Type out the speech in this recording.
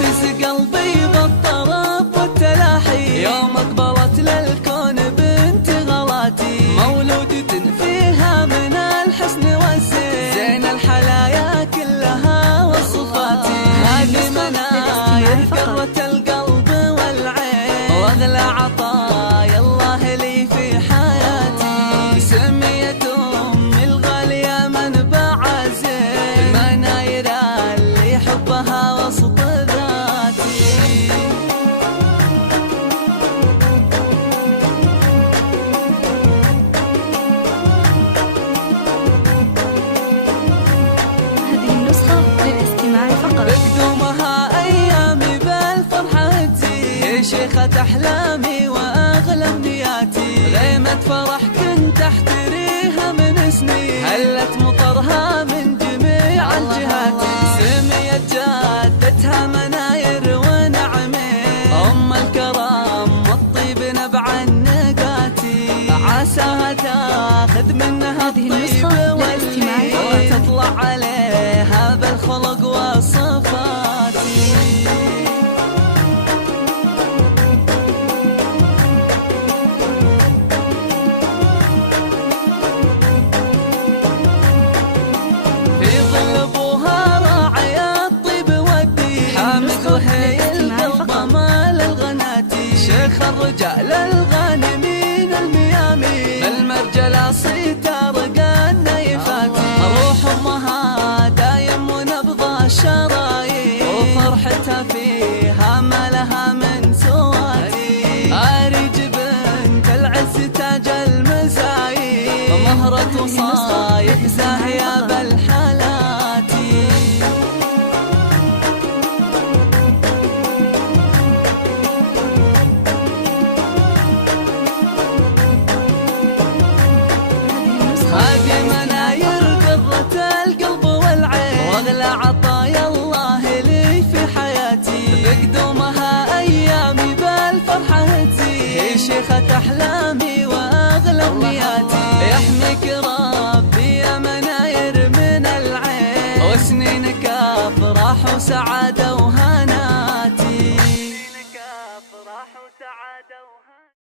نفس قلبي بالطرب والتلاحي يوم اقبلت للكون بنت غلاتي، مولودة فيها من الحسن والزين، زين الحلايا كلها وصفاتي. هذه مناير قرة القلب والعين، واغلى عطايا الله لي في حياتي. سميت امي الغالية منبع زين، مناير اللي حبها وسط ذاتي. هذه النسخة للاستماع فقط. بقدومها أيامي بالفرحة تزيد، يا شيخة أحلامي وأغلى أمنياتي. غيمة فرح كنت أحتريها من سنين، هلت مطرها من جميع الجهات. سميت جادتها مناير ونعمين، أم الكرم والطيب نبع النقاتي. عساها تاخذ منها الطيب واللي وتطلع عليها بالخلق وصفاتي. في ظل ابوها راعي الطيب والدين، حامد وهي القلب مال الغناتي. شيخ الرجال الغانمين الميامين، بالمرجلة ستار النيفاتي. روح امها دايم ونبض الشرايين، وفرحتها فيها ما لها من سواتي. اريج بنت العز تاج المزايد، مهرة وصايح زاهية بالحالاتي. هذه مناير قرة القلب والعين، واغلى عطايا الله لي في حياتي. بقدومها ايامي بالفرحة تزيد، هي شيخة احلامي واغلى امنياتي. يحميك ربي يا مناير من العين، وسنينك افراح وسعادة وهنا.